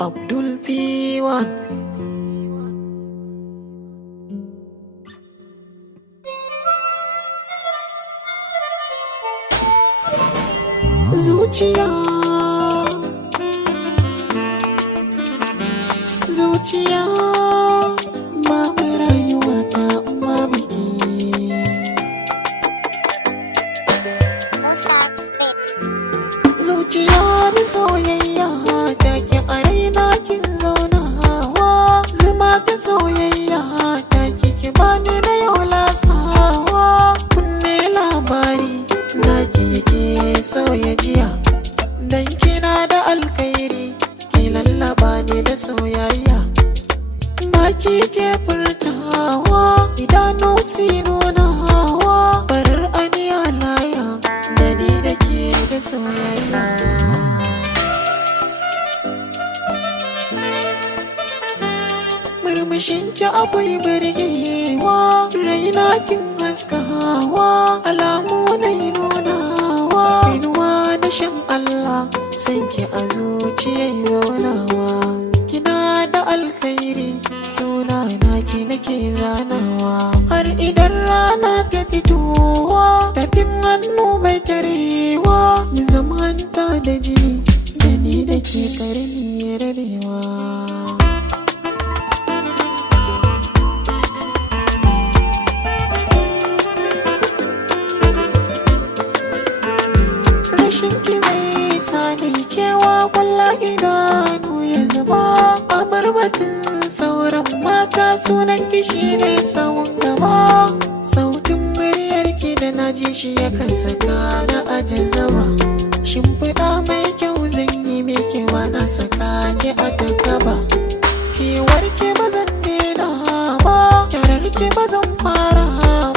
Abdul P1. Zuciya, zuciya, babu rayuwa ta babu ke. Zuciya da soyayya take a raina kin zaunawa, zuma ta soyayya take ki bani na yau lasawa. Kunne labari na ke so ya jiya, dan kina da alkhairi ki lallaba ni da soyayya. Baki ke furtawa, idanu si nunawa, barar aniya laya da ni da ke da soyayya. Murmushinki akwai birgewa, raina kin haskawa, alamu na nunawa, inuwa da shan Allah, sanki a zuciyar zaunawa. Kina da alkhairi, suna naki nake zanawa, har idan rana ta fitowa, tafin hannu bai tarewa, ni zamanta da jini, da ni da ke karni rabewa. Rashinki zai sani kewa, kwalla idanu ya zuba, a barbatin sauran mata sunan ki shine sawun gaba. Sautin muryarki da na ji shi yakan saka na ajin zama, shimfiɗa mai kyau zan yi mai kewa na saka ki a gaba. Kewarki ba zan daina ba, kyararki ba zan fara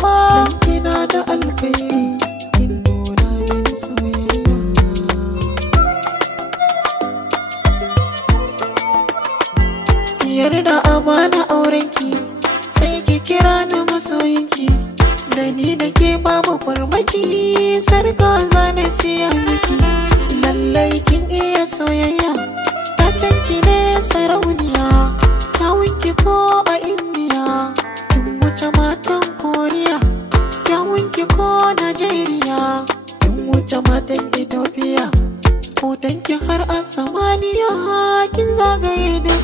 ba, dan kina da alkhairi kin nuna mini soyayya. Yarda amana aurenki, sai ki kira ni masoyinki, da ni da ke babu farmaki, sarka zane siya miki. Lallai kin iya soyayya, takenki ne sarauniya, kyawunki ko a Indiya, kin wuce matan Koriya, kyawunki ko Najeriya, kin wuce matan Ethiopia, hotonki har a samaniya, kin zagaye da